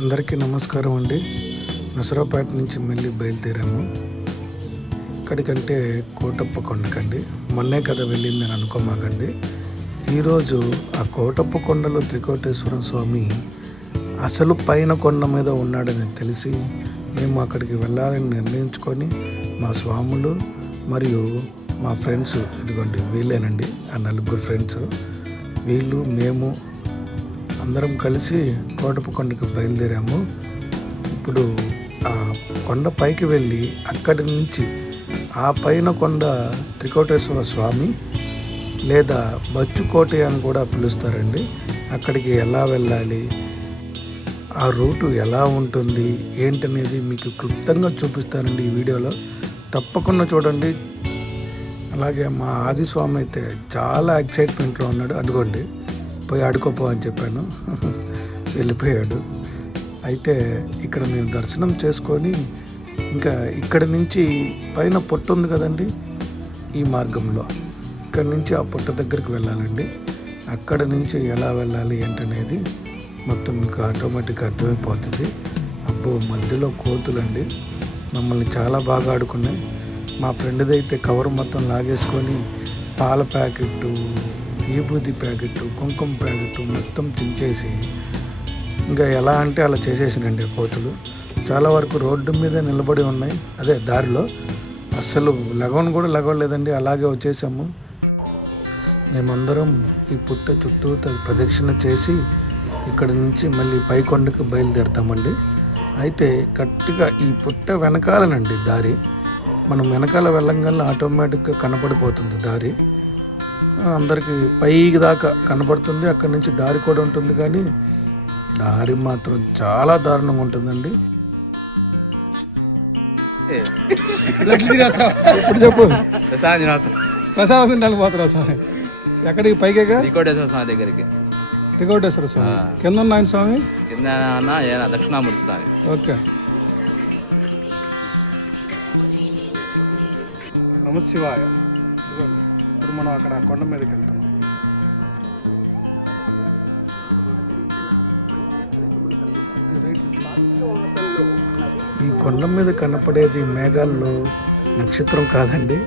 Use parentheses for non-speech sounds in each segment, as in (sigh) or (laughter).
అందరికీ నమస్కారం అండి. నసరాపేట నుంచి మళ్ళీ బయలుదేరాము. ఇక్కడికంటే కోటప్ప కొండకండి. మొన్నే కదా వెళ్ళిందని అనుకోమాకండి. ఈరోజు ఆ కోటప్ప కొండలో త్రికోటేశ్వర స్వామి అసలు పైన కొండ మీద ఉన్నాడని తెలిసి మేము అక్కడికి వెళ్ళాలని నిర్ణయించుకొని మా స్వాములు మరియు మా ఫ్రెండ్స్ ఇదిగోండి వీళ్ళేనండి ఆ నలుగురు ఫ్రెండ్స్ వీళ్ళు మేము అందరం కలిసి కోటపకొండకి బయలుదేరాము. ఇప్పుడు ఆ కొండ పైకి వెళ్ళి అక్కడి నుంచి ఆ పైన కొండ త్రికోటేశ్వర స్వామి లేదా బచ్చుకోట అని కూడా పిలుస్తారండి. అక్కడికి ఎలా వెళ్ళాలి? ఆ రూటు ఎలా ఉంటుంది? ఏంటనేది మీకు క్లుప్తంగా చూపిస్తానండి ఈ వీడియోలో. తప్పకుండా చూడండి. అలాగే మా ఆదిస్వామి అయితే చాలా ఎక్సైట్మెంట్లో ఉన్నాడు. అదిగోండి. పోయి ఆడుకోపో అని చెప్పాను. (laughs) వెళ్ళిపోయాడు. అయితే ఇక్కడ మేము దర్శనం చేసుకొని ఇంకా ఇక్కడ నుంచి పైన పొట్టు ఉంది కదండి ఈ మార్గంలో. ఇక్కడ నుంచి ఆ పొట్ట దగ్గరికి వెళ్ళాలండి. అక్కడ నుంచి ఎలా వెళ్ళాలి ఏంటనేది మొత్తం మీకు ఆటోమేటిక్గా అర్థమైపోతుంది. అబ్బో మధ్యలో కోతులండి. మమ్మల్ని చాలా బాగా ఆడుకున్నాయి. మా ఫ్రెండ్ది అయితే కవర్ మొత్తం లాగేసుకొని పాల ప్యాకెట్ విభూతి ప్యాకెట్ కుంకుమ ప్యాకెట్ మొత్తం తించేసి ఇంకా ఎలా అంటే అలా చేసేసినండి కోతులు. చాలా వరకు రోడ్డు మీద నిలబడి ఉన్నాయి. అదే దారిలో. అస్సలు లగవను కూడా లగవలేదండి. అలాగే వచ్చేసాము. మేమందరం ఈ పుట్ట చుట్టూ ప్రదక్షిణ చేసి ఇక్కడ నుంచి మళ్ళీ పైకొండకు బయలుదేరుతామండి. అయితే కరెక్ట్గా ఈ పుట్ట వెనకాలనండి దారి. మనం వెనకాల వెళ్ళంగానే ఆటోమేటిక్గా కనపడిపోతుంది దారి. అందరికీ పైకి దాకా కనపడుతుంది అక్కడి నుంచి దారి కూడా ఉంటుంది కానీ దారి మాత్రం చాలా దారుణంగా ఉంటుందండి. ఇప్పుడు చెప్పు. ప్రసాదం తింటాను పోతురా స్వామి? ఎక్కడికి? పైకేగా? రికోటేశ్వర స్వామి దగ్గరికి. త్రికోటేశ్వర స్వామి. కింద ఉన్న ఆయన స్వామి? కింద అన్న ఏనా దక్షిణామూర్తి స్వామి. ఓకే. నమ శివాయ ఇదిగోండి. ఇప్పుడు మనం అక్కడ కొండ మీదకి వెళ్తున్నాం ఈ కొండ మీద కనపడేది మేఘాల్లో నక్షత్రం కాదండి.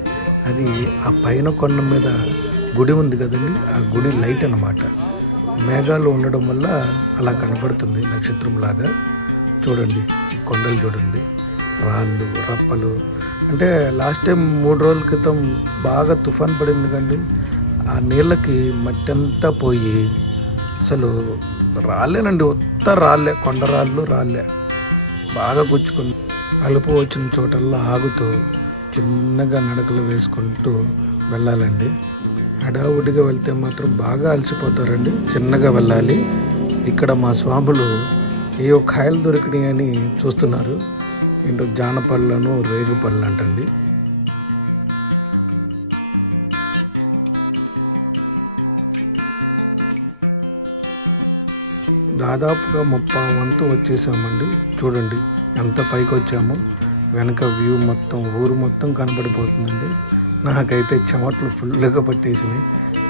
అది ఆ పైన కొండ మీద గుడి ఉంది కదండి. ఆ గుడి లైట్ అన్నమాట. మేఘాలు ఉండడం వల్ల అలా కనపడుతుంది నక్షత్రం లాగా. చూడండి ఈ కొండలు చూడండి. రాళ్ళు రప్పలు అంటే లాస్ట్ టైం మూడు రోజుల క్రితం బాగా తుఫాన్ పడింది కండి. ఆ నీళ్ళకి మట్టి అంతా పోయి అసలు రాలేనండి. ఉత్త రాలే కొండ రాళ్ళు బాగా గుచ్చుకుని అలుపు వచ్చిన చోటల్లో ఆగుతూ చిన్నగా నడకలు వేసుకుంటూ వెళ్ళాలండి. హడావుడిగా వెళ్తే మాత్రం బాగా అలసిపోతారండి. చిన్నగా వెళ్ళాలి. ఇక్కడ మా స్వాములు ఏవో కాయలు దొరికినాయి అని చూస్తున్నారు. ఏంటో జానపళ్ళను రేగు పళ్ళు అంటండి. దాదాపుగా ముప్పై వంతు వచ్చేసామండి. చూడండి ఎంత పైకి వచ్చామో వెనక వ్యూ మొత్తం ఊరు మొత్తం కనబడిపోతుందండి. నాకైతే చెమట్లు ఫుల్గా పట్టేసినాయి.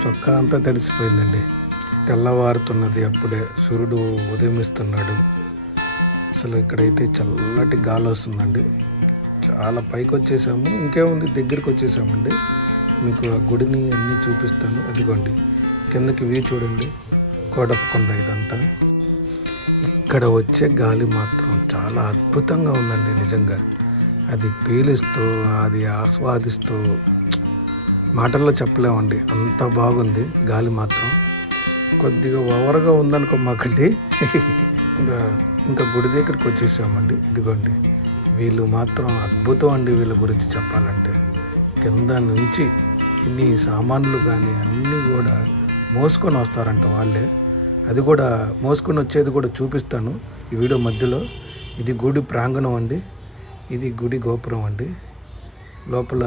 చొక్కా అంతా తడిసిపోయిందండి. తెల్లవారుతున్నది అప్పుడే సూర్యుడు ఉదయమిస్తున్నాడు. అసలు ఇక్కడైతే చల్లటి గాలి వస్తుందండి. చాలా పైకి వచ్చేసాము. ఇంకేముంది? దగ్గరికి వచ్చేసామండి. మీకు ఆ గుడిని అన్నీ చూపిస్తాను. అదిగోండి. కిందకి వ్యూ చూడండి. కోటప్పకొండ ఇదంతా. ఇక్కడ వచ్చే గాలి మాత్రం చాలా అద్భుతంగా ఉందండి నిజంగా. అది పీలుస్తూ అది ఆస్వాదిస్తూ మాటల్లో చెప్పలేమండి. అంత బాగుంది గాలి మాత్రం. కొద్దిగా ఓవర్గా ఉందనుకో మాకండి (laughs) ఇంకా ఇంకా గుడి దగ్గరికి వచ్చేసామండి. ఇదిగోండి వీళ్ళు మాత్రం అద్భుతం అండి వీళ్ళ గురించి చెప్పాలంటే. కింద నుంచి ఇన్ని సామాన్లు కానీ అన్నీ కూడా మోసుకొని వస్తారంట వాళ్ళే. అది కూడా మోసుకొని వచ్చేది కూడా చూపిస్తాను ఈ వీడియో మధ్యలో. ఇది గుడి ప్రాంగణం అండి. ఇది గుడి గోపురం అండి. లోపల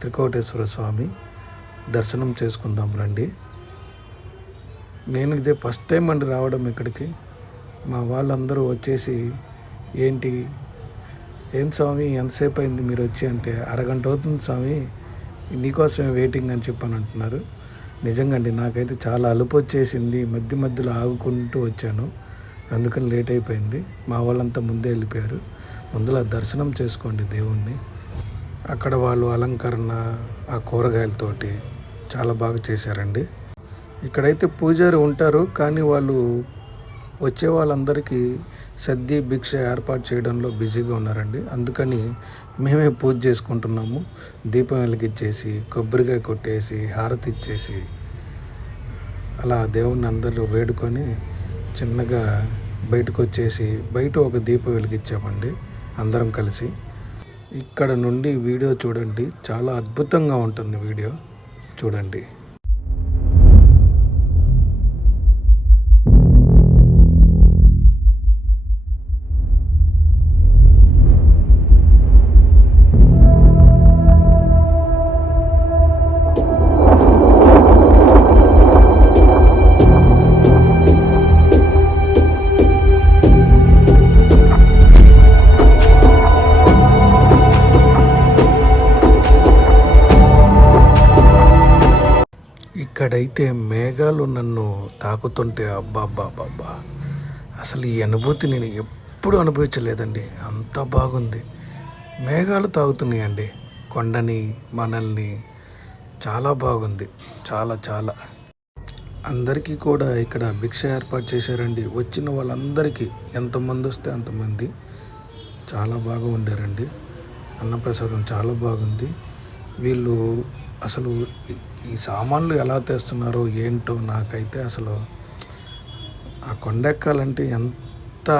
త్రికోటేశ్వర స్వామి దర్శనం చేసుకుందాం రండి. నేను ఇదే ఫస్ట్ టైం అండి రావడం ఇక్కడికి. మా వాళ్ళందరూ వచ్చేసి ఏంటి? ఏం స్వామి? ఎంతసేపు అయింది మీరు వచ్చి? అంటే అరగంట అవుతుంది స్వామి. నీకోసమే వెయిటింగ్ అని చెప్పని అంటున్నారు. నిజంగా అండి నాకైతే చాలా అలుపు వచ్చేసింది. మధ్య మధ్యలో ఆగుకుంటూ వచ్చాను. అందుకని లేట్ అయిపోయింది. మా వాళ్ళంతా ముందే వెళ్ళిపోయారు. ముందులా దర్శనం చేసుకోండి దేవుణ్ణి. అక్కడ వాళ్ళు అలంకరణ ఆ కూరగాయలతోటి చాలా బాగా చేశారండి. ఇక్కడైతే పూజారి ఉంటారు కానీ వాళ్ళు వచ్చే వాళ్ళందరికీ సద్ది భిక్ష ఏర్పాటు చేయడంలో బిజీగా ఉన్నారండి. అందుకని మేమే పూజ చేసుకుంటున్నాము. దీపం వెలిగించేసి కొబ్బరికాయ కొట్టేసి హారతి ఇచ్చేసి అలా దేవుణ్ణి అందరూ వేడుకొని చిన్నగా బయటకు వచ్చేసి బయట ఒక దీపం వెలిగించామండి అందరం కలిసి. ఇక్కడ నుండి వీడియో చూడండి. చాలా అద్భుతంగా ఉంటుంది వీడియో. చూడండి. అయితే మేఘాలు నన్ను తాకుతుంటే అబ్బా అసలు ఈ అనుభూతి నేను ఎప్పుడు అనుభవించలేదండి. అంత బాగుంది. మేఘాలు తాగుతున్నాయండి. కొండని మనల్ని చాలా బాగుంది. చాలా చాలా. అందరికీ కూడా ఇక్కడ భిక్ష ఏర్పాటు చేశారండి. వచ్చిన వాళ్ళందరికీ ఎంతమంది వస్తే అంతమంది చాలా బాగా ఉండారండి. అన్నప్రసాదం చాలా బాగుంది. వీళ్ళు అసలు ఈ- సామాన్లు ఎలా తెస్తున్నారో ఏంటో నాకైతే అసలు ఆ కొండెక్కాలంటే ఎంత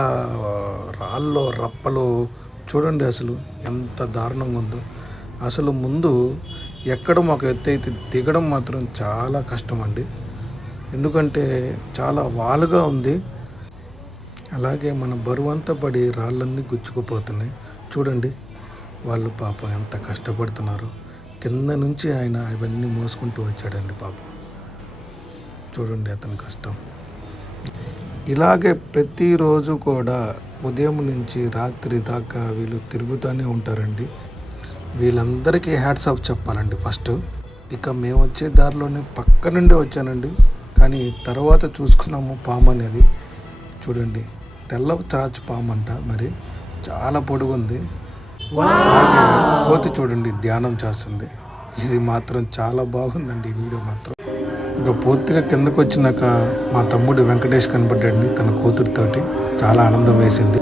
రాళ్ళు రప్పలు చూడండి అసలు ఎంత దారుణంగా ఉందో. అసలు ముందు ఎక్కడం ఒక ఎత్తైతే దిగడం మాత్రం చాలా కష్టం అండి ఎందుకంటే చాలా వాలుగా ఉంది. అలాగే మన బరువంతా పడి రాళ్ళన్నీ గుచ్చుకుపోతున్నాయి. చూడండి వాళ్ళు పాపం ఎంత కష్టపడుతున్నారు. కింద నుంచి ఆయన అవన్నీ మోసుకుంటూ వచ్చాడండి పాపం. చూడండి అతని కష్టం. ఇలాగే ప్రతిరోజు కూడా ఉదయం నుంచి రాత్రి దాకా వీళ్ళు తిరుగుతూనే ఉంటారండి. వీళ్ళందరికీ హ్యాట్సాప్ చెప్పాలండి ఫస్ట్. ఇక మేము వచ్చే దారిలోనే పక్క నుండి వచ్చానండి. కానీ తర్వాత చూసుకున్నాము పాము అనేది. చూడండి తెల్ల త్రాచు పాము అంట మరి. చాలా పొడుగుంది. కోతి చూడండి ధ్యానం చేస్తుంది. ఇది మాత్రం చాలా బాగుందండి ఈ వీడియో మాత్రం. ఇంకా పూర్తిగా కిందకు వచ్చినాక మా తమ్ముడు వెంకటేష్ కనబడ్డాడు తన కూతురుతోటి. చాలా ఆనందం వేసింది.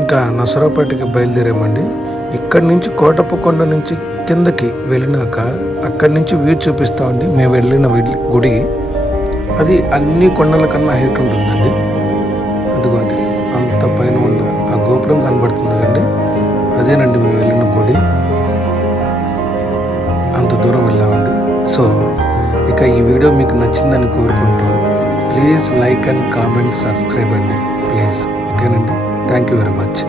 ఇంకా నసరాపేటకి బయలుదేరామండి. ఇక్కడి నుంచి కోటప్ప కొండ నుంచి కిందకి వెళ్ళినాక అక్కడి నుంచి వ్యూ చూపిస్తామండి. మేము వెళ్ళిన గుడి. అది అన్ని కొండల కన్నా హైట్ ఉంటుందండి. అదిగోండి అంత పైన ఉన్న ఆ గోపురం కనబడుతుంది. ఈ వీడియో మీకు నచ్చిందని కోరుకుంటూ please like and comment subscribe అండి. ప్లీజ్. ఓకేనండి. Thank you very much.